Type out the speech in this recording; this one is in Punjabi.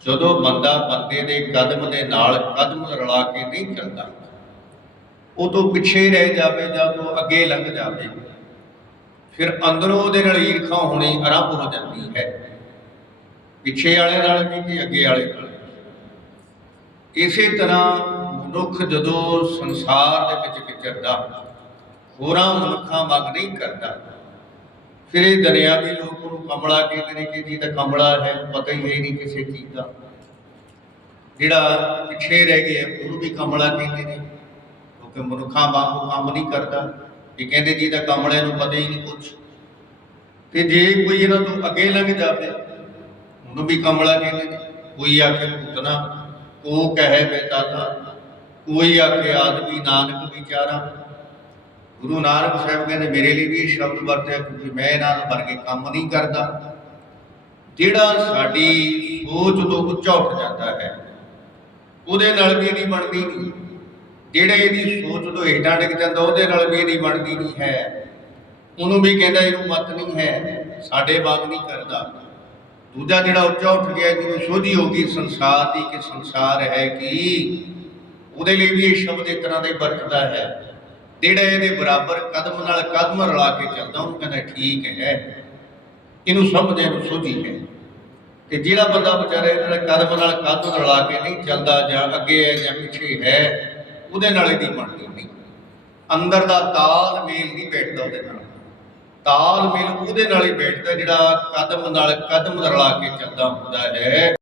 ਜਦੋਂ ਬੰਦਾ ਬੰਦੇ ਦੇ ਕਦਮ ਦੇ ਨਾਲ ਕਦਮ ਰਲਾ ਕੇ ਨਹੀਂ ਚੱਲਦਾ ਉਹ ਤੋਂ ਪਿੱਛੇ ਰਹਿ ਜਾਵੇ, ਜਾਂ ਤੋਂ ਅੱਗੇ ਲੰਘ ਜਾਵੇ, ਫਿਰ ਅੰਦਰੋਂ ਉਹਦੇ ਨਾਲ ਈਰਖਾ ਹੋਣੀ ਆਰੰਭ ਹੋ ਜਾਂਦੀ ਹੈ। ਪਿੱਛੇ ਵਾਲੇ ਨਾਲ ਵੀ ਤੇ ਅੱਗੇ ਵਾਲੇ ਨਾਲ ਇਸੇ ਤਰ੍ਹਾਂ ਮਨੁੱਖ ਜਦੋਂ ਸੰਸਾਰ ਦੇ ਵਿੱਚ ਵਿਚਰਦਾ, ਹੋਰਾਂ ਮਨੁੱਖਾਂ ਵਾਂਗ ਨਹੀਂ ਕਰਦਾ, ਫਿਰ ਇਹ ਦੁਨਿਆਵੀ ਲੋਕ ਕਮਲਾ ਕਹਿੰਦੇ ਨੇ ਕਿ ਜੀ ਤਾਂ ਕਮਲਾ ਹੈ, ਪਤਾ ਹੀ ਹੈ ਨਹੀਂ ਕਿਸੇ ਚੀਜ਼ ਦਾ। ਜਿਹੜਾ ਪਿੱਛੇ ਰਹਿ ਗਿਆ, ਉਹਨੂੰ ਵੀ ਕਮਲਾ ਕਹਿੰਦੇ ਨੇ। ਕਿਉਂਕਿ ਮਨੁੱਖਾਂ ਵਾਂਗ ਕੰਮ ਨਹੀਂ ਕਰਦਾ। ਇਹ ਕਹਿੰਦੇ ਜੀ ਤਾਂ ਕਮਲੇ ਨੂੰ ਪਤਾ ਹੀ ਨਹੀਂ ਕੁਛ। ਤੇ ਜੇ ਕੋਈ ਇਹਨਾਂ ਤੋਂ ਅੱਗੇ ਲੰਘ ਜਾਵੇ, ਉਹਨੂੰ ਵੀ ਕਮਲਾ ਕਹਿੰਦੇ ਨੇ। ਕੋਈ ਆਖੇ ਪੁੱਤਨਾ ਕੋ ਕਹੇ ਬੇਤਾਤਾ ਕੋਈ ਆਖੇ ਆਦਮੀ ਨਾਨਕ ਵਿਚਾਰਾ। ਗੁਰੂ ਨਾਨਕ ਸਾਹਿਬ ਕਹਿੰਦੇ, ਮੇਰੇ ਲਈ ਵੀ ਇਹ ਸ਼ਬਦ ਵਰਤਿਆ ਕਿਉਂਕਿ ਮੈਂ ਇਹਨਾਂ ਵਰਗੇ ਕੰਮ ਨਹੀਂ ਕਰਦਾ। ਜਿਹੜਾ ਸਾਡੀ ਸੋਚ ਤੋਂ ਉੱਚਾ ਉੱਠ ਜਾਂਦਾ ਹੈ, ਉਹਦੇ ਨਾਲ ਵੀ ਇਹਦੀ ਬਣਦੀ ਨਹੀਂ। ਜਿਹੜਾ ਇਹਦੀ ਸੋਚ ਤੋਂ ਹੇਠਾਂ ਡਿੱਗ ਜਾਂਦਾ, ਉਹਦੇ ਨਾਲ ਵੀ ਇਹਦੀ ਬਣਦੀ ਨਹੀਂ ਹੈ। ਉਹਨੂੰ ਵੀ ਕਹਿੰਦਾ, ਇਹਨੂੰ ਮਤ ਨਹੀਂ ਹੈ, ਸਾਡੇ ਵਾਂਗ ਨਹੀਂ ਕਰਦਾ। ਦੂਜਾ ਜਿਹੜਾ ਉੱਚਾ ਉੱਠ ਗਿਆ, ਜਿਹਨੂੰ ਸੋਝੀ ਹੋ ਗਈ, ਸੰਸਾਰ ਦੀ ਕਿ ਸੰਸਾਰ ਹੈ ਕਿ, ਉਹਦੇ ਲਈ ਵੀ ਇਹ ਸ਼ਬਦ ਇੱਕ ਤਰ੍ਹਾਂ ਦਾ ਹੀ ਵਰਤਦਾ ਹੈ। ਜਿਹੜਾ ਇਹਦੇ ਬਰਾਬਰ ਕਦਮ ਨਾਲ ਕਦਮ ਰਲਾ ਕੇ ਚੱਲਦਾ, ਉਹਨੂੰ ਕਹਿੰਦਾ ਠੀਕ ਹੈ। ਇਹਨੂੰ ਸਮਝਦੇ ਨੂੰ ਸੋਝੀ ਹੈ। ਤੇ ਜਿਹੜਾ ਬੰਦਾ ਵਿਚਾਰੇ ਨਾਲ ਕਦਮ ਨਾਲ ਕਦਮ ਰਲਾ ਕੇ ਨਹੀਂ ਚੱਲਦਾ ਜਾਂ ਅੱਗੇ ਹੈ ਜਾਂ ਪਿੱਛੇ ਹੈ, ਉਹਦੇ ਨਾਲ ਇਹਦੀ ਬਣਦੀ ਨਹੀਂ। ਅੰਦਰ ਦਾ ਤਾਲ ਮੇਲ ਨਹੀਂ ਬੈਠਦਾ ਉਹਦੇ ਨਾਲ। ਤਾਲ ਮੇਲ ਉਹਦੇ ਨਾਲ ਹੀ ਬੈਠਦਾ ਜਿਹੜਾ ਕਦਮ ਨਾਲ ਕਦਮ ਰਲਾ ਕੇ ਚੱਲਦਾ ਹੁੰਦਾ ਹੈ।